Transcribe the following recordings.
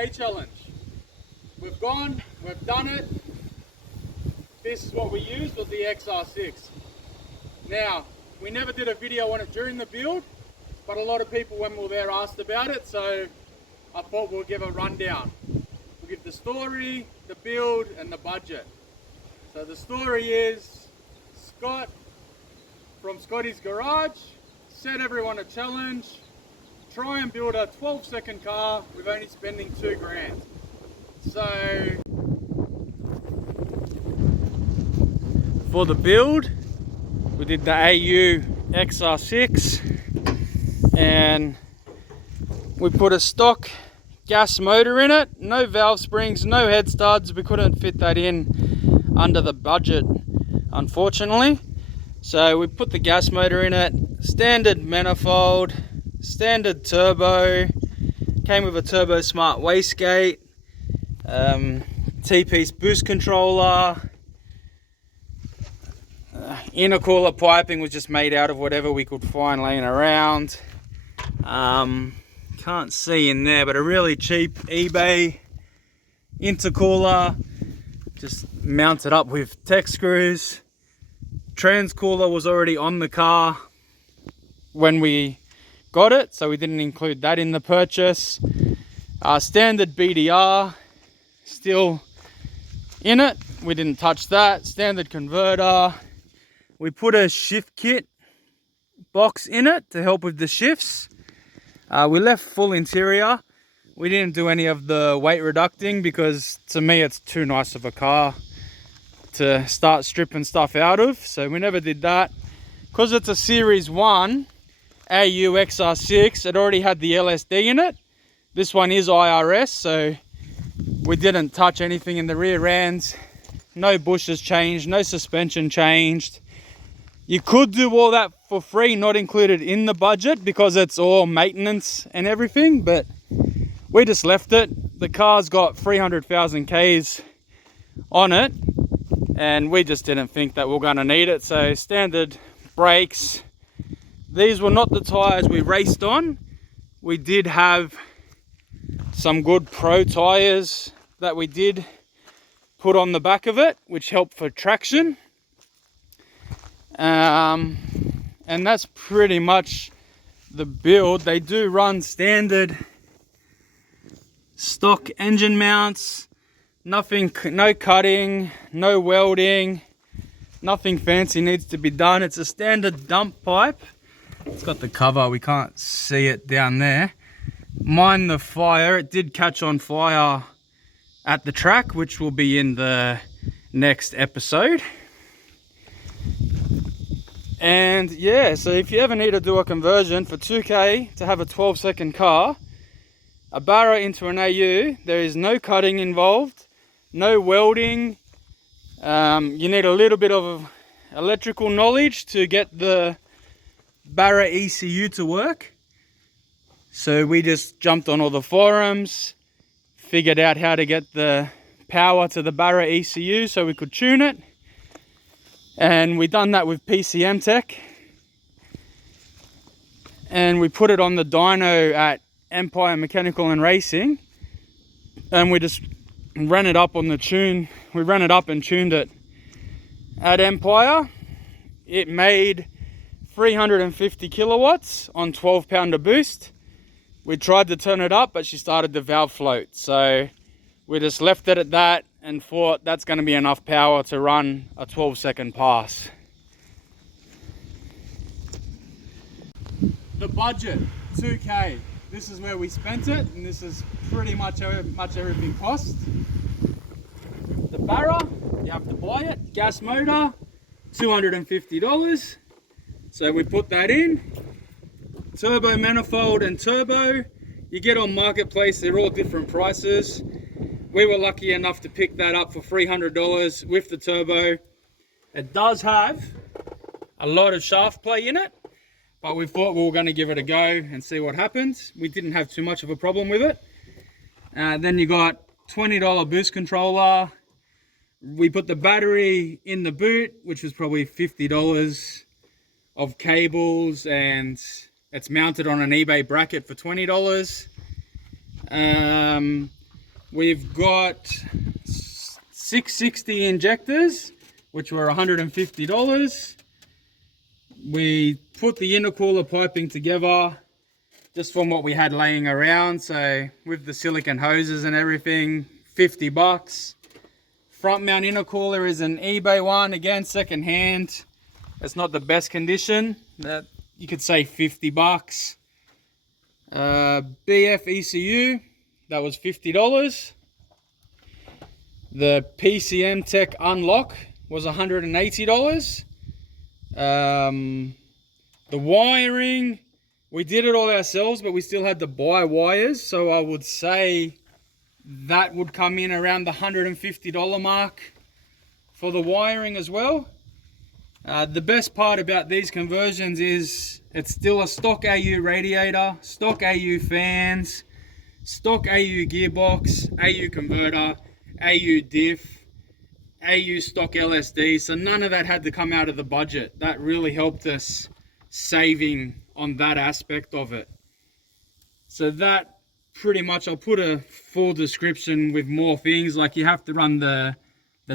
2K challenge. We've gone, we've done it. This is what we used, was the XR6. Now, we never did a video on it during the build, but a lot of people when we were there asked about it, so I thought we'll give a rundown. We'll give the story, the build, and the budget. So the story is, Scott from Scotty's Garage set everyone a challenge, try and build a 12-second car with only spending $2,000. So for the build, we did the AU XR6 and we put a stock gas motor in it, no valve springs, no head studs. We couldn't fit that in under the budget, unfortunately. So we put the gas motor in it, standard manifold, standard turbo, came with a Turbo Smart wastegate, T-piece boost controller, intercooler piping was just made out of whatever we could find laying around. Can't see in there, but a really cheap eBay intercooler, just mounted up with tech screws. Transcooler was already on the car when we got it, so we didn't include that in the purchase. Standard BDR still in it, we didn't touch that. Standard converter. We put a shift kit box in it to help with the shifts. We left full interior. We didn't do any of the weight reducting because to me it's too nice of a car to start stripping stuff out of, so we never did that. Because it's a Series 1 AU XR6, it already had the LSD in it. This one is IRS, so we didn't touch anything in the rear ends. No bushes changed, no suspension changed. You could do all that for free, not included in the budget, because it's all maintenance and everything, but we just left it. The car's got 300,000 Ks on it, and we just didn't think that we we're gonna need it. So standard brakes. These were not the tires we raced on. We did have some good pro tires that we did put on the back of it, which helped for traction. And that's pretty much the build. They do run standard stock engine mounts, nothing, no cutting, no welding, nothing fancy needs to be done. It's a standard dump pipe. It's got the cover, we can't see it down there. Mind the fire, it did catch on fire at the track, which will be in the next episode. And yeah, so if you ever need to do a conversion for 2K to have a 12-second car, a barra into an AU, there is no cutting involved, no welding. You need a little bit of electrical knowledge to get the barra ECU to work. So we just jumped on all the forums, figured out how to get the power to the barra ECU so we could tune it. And we done that with PCM Tech. And we put it on the dyno at Empire Mechanical and Racing. And we just ran it up on the tune. We ran it up and tuned it at Empire. It made 350 kilowatts on 12-pounder boost. We tried to turn it up, but she started to valve float. So we just left it at that and thought that's going to be enough power to run a 12-second pass. The budget, 2K. This is where we spent it, and this is pretty much how much everything cost. The barra, you have to buy it. Gas motor, $250. So we put that in. Turbo manifold and turbo, you get on Marketplace, they're all different prices. We were lucky enough to pick that up for $300 with the turbo. It does have a lot of shaft play in it, but we thought we were going to give it a go and see what happens. We didn't have too much of a problem with it. Then you got $20 boost controller. We put the battery in the boot, which was probably $50 of cables, and it's mounted on an eBay bracket for $20. We've got 660 injectors, which were $150. We put the intercooler piping together just from what we had laying around. So with the silicone hoses and everything, $50. Front mount intercooler is an eBay one, again, second hand. It's not the best condition. That you could say $50. BF ECU, that was $50. The PCM Tech unlock was $180. The wiring, we did it all ourselves, but we still had to buy wires, so I would say that would come in around the $150 mark for the wiring as well. The best part about these conversions is it's still a stock AU radiator, stock AU fans, stock AU gearbox, AU converter, AU diff, AU stock LSD, so none of that had to come out of the budget. That really helped us saving on that aspect of it. So that pretty much, I'll put a full description with more things, like you have to run the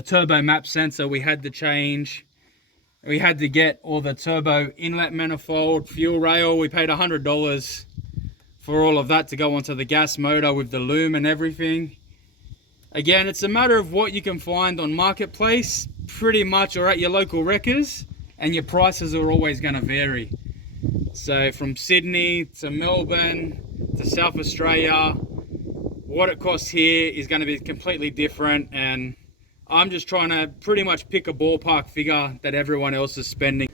turbo map sensor we had to change. We had to get all the turbo inlet manifold, fuel rail. We paid $100 for all of that to go onto the gas motor with the loom and everything. Again, it's a matter of what you can find on Marketplace, pretty much, or at your local wreckers, and your prices are always going to vary. So from Sydney to Melbourne to South Australia, what it costs here is going to be completely different, and I'm just trying to pretty much pick a ballpark figure that everyone else is spending.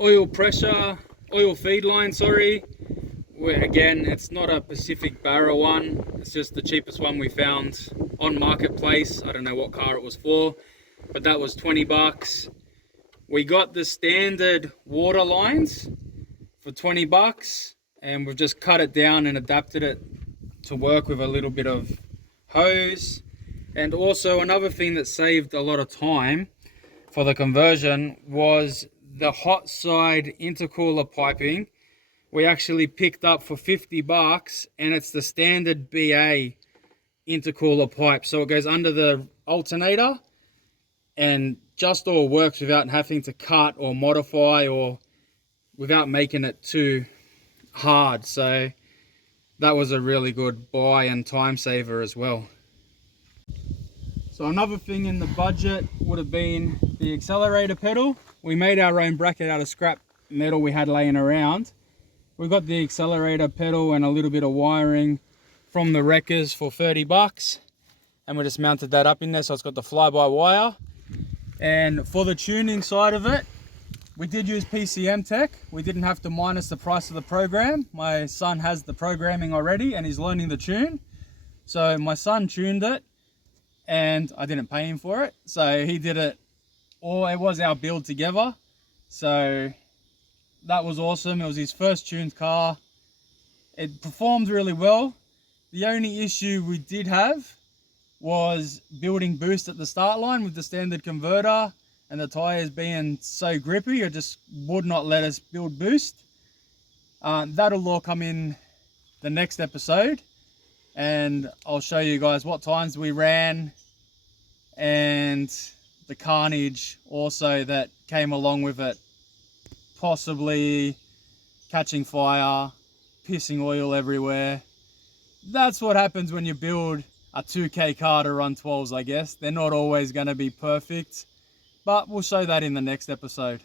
Oil pressure, oil feed line, sorry. Again, it's not a Pacific Barra one, it's just the cheapest one we found on Marketplace. I don't know what car it was for, but that was $20. We got the standard water lines for $20, and we've just cut it down and adapted it to work with a little bit of hose. And also another thing that saved a lot of time for the conversion was the hot side intercooler piping. We actually picked up for $50, and it's the standard BA intercooler pipe. So it goes under the alternator and just all works without having to cut or modify or without making it too hard. So that was a really good buy and time saver as well. So another thing in the budget would have been the accelerator pedal. We made our own bracket out of scrap metal we had laying around. We got the accelerator pedal and a little bit of wiring from the wreckers for $30, and we just mounted that up in there, so it's got the fly-by-wire. And for the tuning side of it, we did use PCM Tech. We didn't have to minus the price of the program. My son has the programming already and he's learning the tune. So my son tuned it, and I didn't pay him for it. So he did it, or it was our build together. So that was awesome. It was his first tuned car. It performed really well. The only issue we did have was building boost at the start line with the standard converter, and the tires being so grippy, it just would not let us build boost. That'll all come in the next episode, and I'll show you guys what times we ran and the carnage also that came along with it. Possibly catching fire, pissing oil everywhere. That's what happens when you build a 2K car to run 12s, I guess. They're not always going to be perfect, but we'll show that in the next episode.